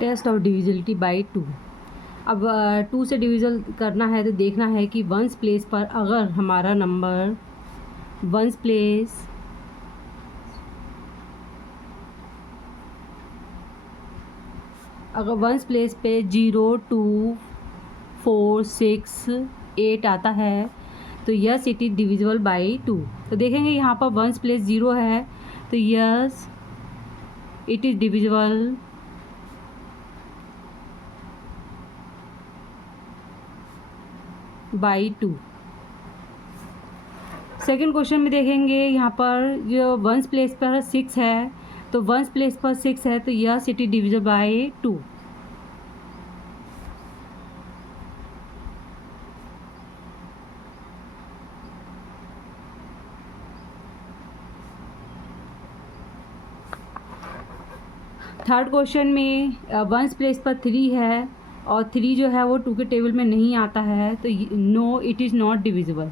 Test of divisibility by 2। अब 2 से डिविजल करना है तो देखना है कि वंस प्लेस पर अगर हमारा नंबर वंस प्लेस पे 0 2 4 6 8 आता है तो yes it is divisible by 2। तो देखेंगे यहाँ पर वंस प्लेस 0 है तो yes it is divisible by 2। Second question में देखेंगे यहाँ पर जो वंस प्लेस पर 6 है तो वंस प्लेस पर 6 है तो yes it is divisible by 2। Third question में वंस प्लेस पर 3 है और 3 जो है वो 2 के टेबल में नहीं आता है तो no it is not divisible.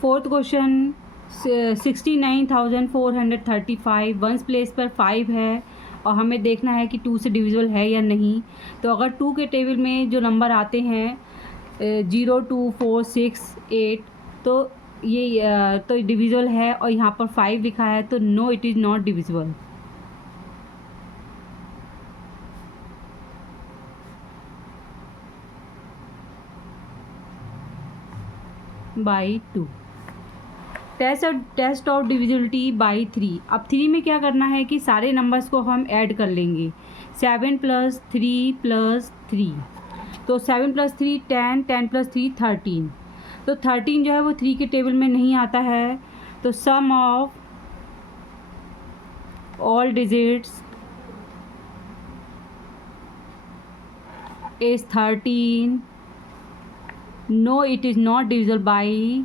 Fourth question 69,435 ones place पर 5 है और हमें देखना है कि 2 से डिविजिबल है या नहीं। तो अगर 2 के टेबल में जो नंबर आते हैं 0 2 4 6 8 तो ये तो डिविजिबल है और यहाँ पर 5 लिखा है तो no it is not divisible. By 2। Test of divisibility by 3। अब 3 में क्या करना है कि सारे नंबर्स को हम ऐड कर लेंगे 7 + 3 + 3 तो 7 + 3 10 10 + 3 13 तो 13 जो है वो 3 के टेबल में नहीं आता है तो sum of all digits is 13। No it is not divisible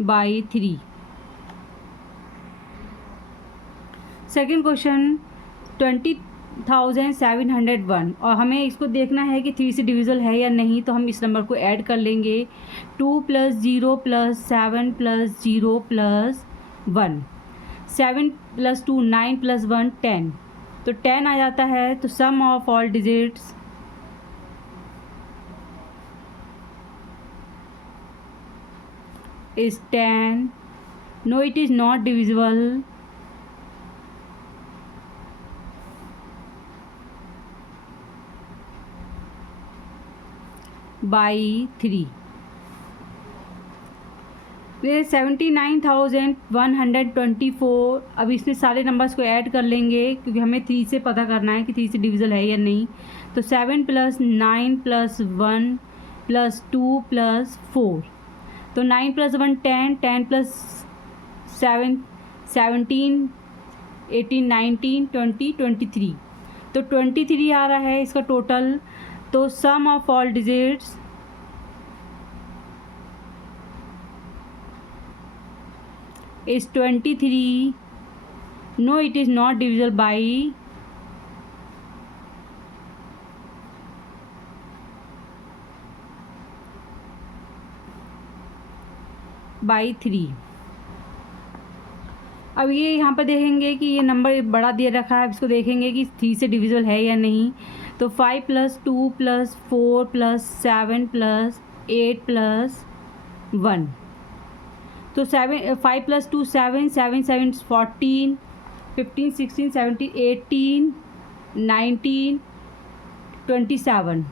by 3। Second question 20,701 और हमें इसको देखना है कि 3 से डिविजिबल है या नहीं तो हम इस नंबर को ऐड कर लेंगे 2 + 0 + 7 + 0 + 1 7 + 2 9 + 1 10 तो 10 आ जाता है तो sum of all digits is 10। No it is not divisible by 3। फिर 79,124 अब इसमें सारे नंबर्स को ऐड कर लेंगे क्योंकि हमें 3 से पता करना है कि 3 से डिविजिबल है या नहीं। तो 7 + 9 + 1 + 2 + 4 तो 9 + 1 10 10 + 7 17 18 19 20 23 तो 23 आ रहा है इसका टोटल। तो sum of all digits is 23। No it is not divisible by 3। अब ये यहाँ पर देखेंगे कि ये नंबर बड़ा दे रखा है, इसको देखेंगे कि 3 से डिविजिबल है या नहीं। तो 5 + 2 + 4 + 7 + 8 + 1 तो 5 + 2 7 7 7 14 15 16 17 18 19 27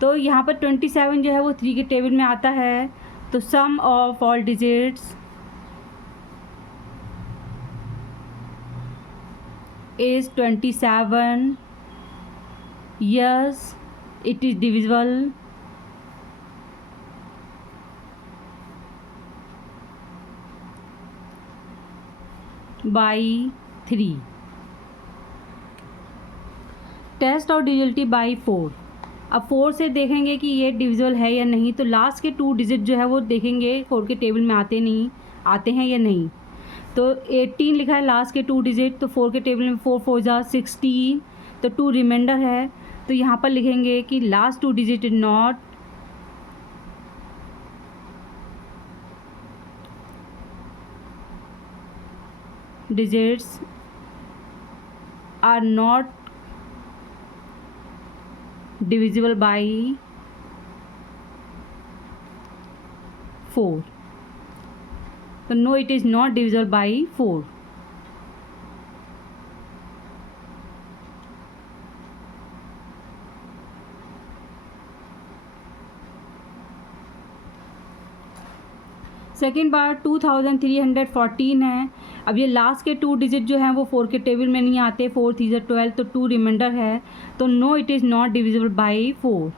तो यहाँ पर 27 जो है वो 3 के टेबल में आता है। तो sum of all digits is 27। yes it is divisible by 3। Test और डिविजिबिलिटी बाई 4। अब 4 से देखेंगे कि ये डिविजिबल है या नहीं, तो लास्ट के 2 डिजिट जो है वो देखेंगे 4 के टेबल में आते हैं या नहीं। तो 18 लिखा है लास्ट के 2 डिजिट, तो 4 के टेबल में 4 4 जा 16, तो 2 रिमाइंडर है। तो यहाँ पर लिखेंगे कि last 2 digit is not digits are not divisible by 4. So no, it is not divisible by 4. Second बार 2314 है। अब ये लास्ट के 2 डिजिट जो हैं वो 4 के टेबल में नहीं आते, 4 3 12, तो 2 रिमाइंडर है। तो no, it is not divisible by 4।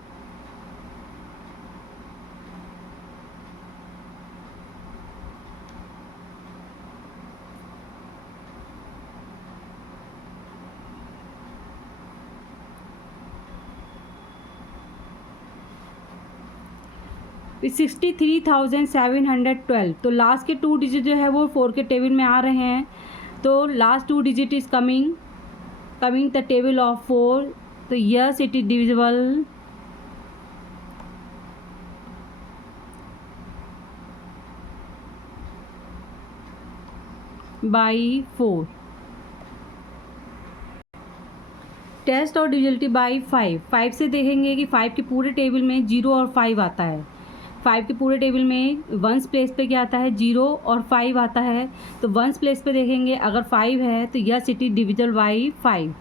फिर 63,712, तो लास्ट के 2 डिजिट जो है वो 4 के टेबल में आ रहे हैं। तो last 2 digit is coming the table of 4, तो yes it is divisible by 4। Test और डिविजिबिलिटी बाई 5 से देखेंगे कि 5 के पूरे टेबल में 0 और 5 आता है। 5 के पूरे टेबल में वंस प्लेस पे क्या आता है, 0 और 5 आता है। तो वंस प्लेस पे देखेंगे अगर 5 है तो yes it is divisible by 5।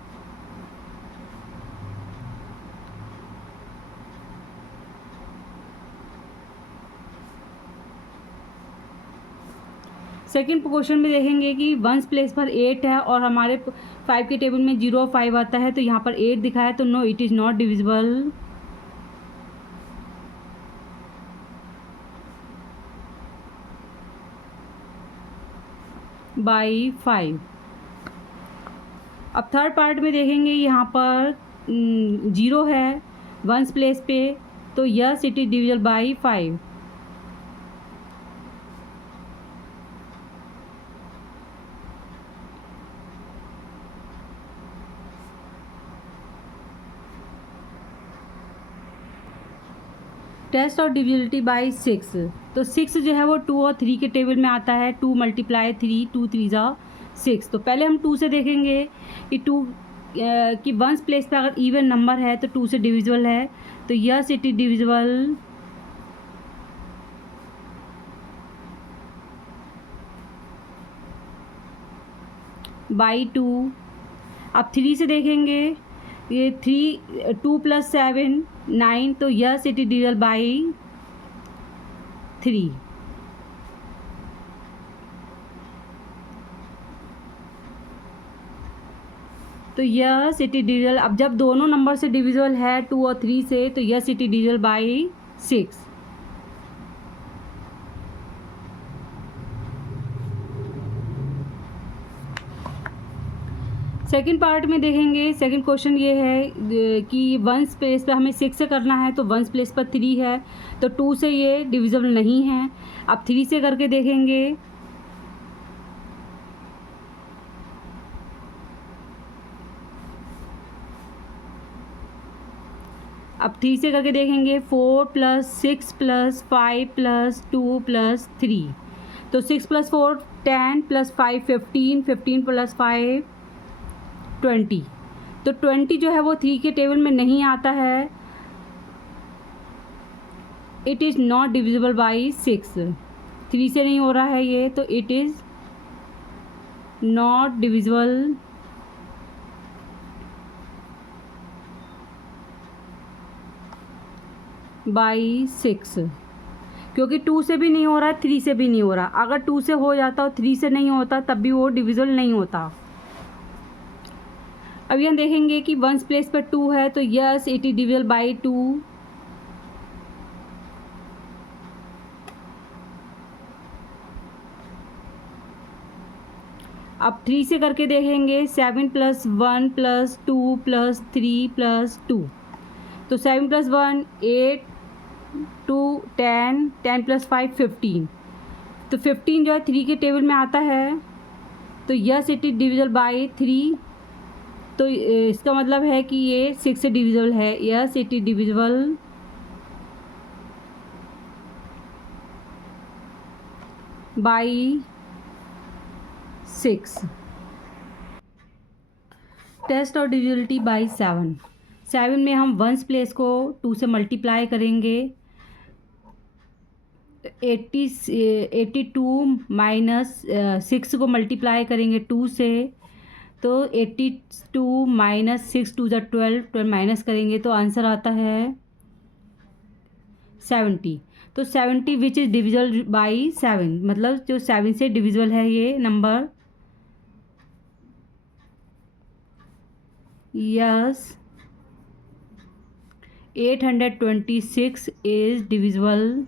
Second question में देखेंगे कि वंस प्लेस पर 8 है और हमारे 5 के टेबल में 0 और 5 आता है, तो यहाँ पर 8 दिखा है, तो no, it is not divisible by 5। अब थर्ड पार्ट में देखेंगे यहाँ पर 0 है वंस प्लेस पे, तो yes it is divisible by 5। Test और डिविजिबिलिटी बाई 6, तो 6 जो है वो 2 और 3 के टेबल में आता है। 2 × 3, 2 3 जा 6। तो पहले हम 2 से देखेंगे कि 2 कि वंस प्लेस पे अगर इवन नंबर है तो 2 से डिविजिबल है, तो yes it is divisible by 2। अब 3 से देखेंगे, ये 2 + 7 9, तो yes it is divisible by 3। तो यस इट इज डिविजिबल, अब जब दोनों नंबर से डिविजिबल है 2 और 3 से, तो yes it is divisible by 6। Second part में देखेंगे, सेकेंड क्वेश्चन ये है कि वंस प्लेस पे हमें 6 से करना है, तो वंस प्लेस पर 3 है, तो 2 से ये डिविजिबल नहीं है। अब 3 से करके देखेंगे, अब 3 से करके देखेंगे 4 + 6 + 5 + 2 + 3, तो 6 + 4 10 + 5 15, 15 + 5 20, तो 20 जो है वो 3 के टेबल में नहीं आता है। It is not divisible by 6, 3 से नहीं हो रहा है ये, तो it is not divisible by 6, क्योंकि 2 से भी नहीं हो रहा है, 3 से भी नहीं हो रहा। अगर 2 से हो जाता और 3 से नहीं होता तब भी वो डिविजिबल नहीं होता। अब यहाँ देखेंगे कि वंस प्लेस पर 2 है, तो yes it is divisible by 2। अब 3 से करके देखेंगे 7 + 1 + 2 + 3 + 2, तो 7 + 1 8, 2 10, 10 + 5 15। तो 15 जो है 3 के टेबल में आता है, तो yes it is divisible by 3। तो इसका मतलब है कि ये 6 से डिविजिबल है। Yes it is divisible by 6। Test और डिविजिबिलिटी बाई 7। 7 में हम वंस प्लेस को 2 से मल्टीप्लाई करेंगे। 82 माइनस 6 को मल्टीप्लाई करेंगे 2 से, तो 82 माइनस 6 2 = 12, 12 माइनस करेंगे तो आंसर आता है 70। तो 70 विच इज़ डिविजिबल बाई 7, मतलब जो 7 से डिविजिबल है ये number. Yes 826 is divisible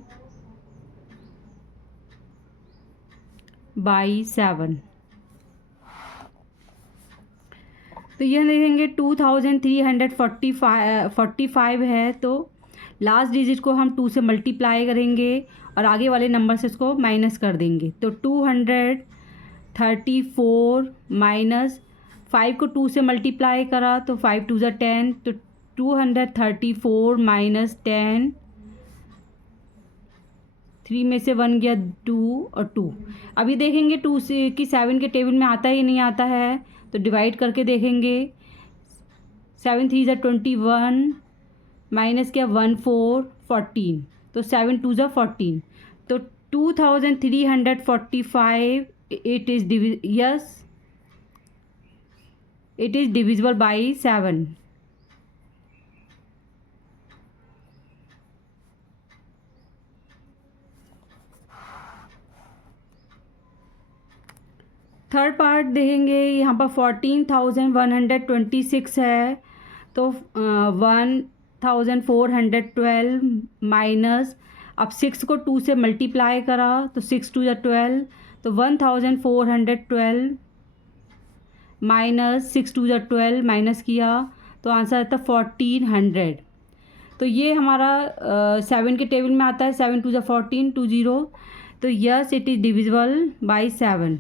by 7। तो यह देखेंगे 2345 है, तो लास्ट डिजिट को हम 2 से मल्टीप्लाई करेंगे और आगे वाले नंबर से इसको माइनस कर देंगे। तो 234 माइनस 5 को 2 से मल्टीप्लाई करा तो 5 2 = 10, तो 234 माइनस 10, 3 में से 1 गया 2 और 2। अभी देखेंगे 2 से कि 7 के टेबल में आता ही नहीं आता है, तो डिवाइड करके देखेंगे। 7 3 = 21 माइनस क्या 1 4 14, तो 7 2 = 14। तो 2345 it is it is divisible by 7। Third part देखेंगे। यहाँ पर 14,126 है, तो 1,412 माइनस, अब 6 को 2 से मल्टीप्लाई करा तो 6 2 = 12, तो 1,412 माइनस 6 2 = 12 माइनस किया तो आंसर आता है 1400। तो ये हमारा 7 के टेबल में आता है। 7 2 = 14 20। तो yes it is divisible by 7।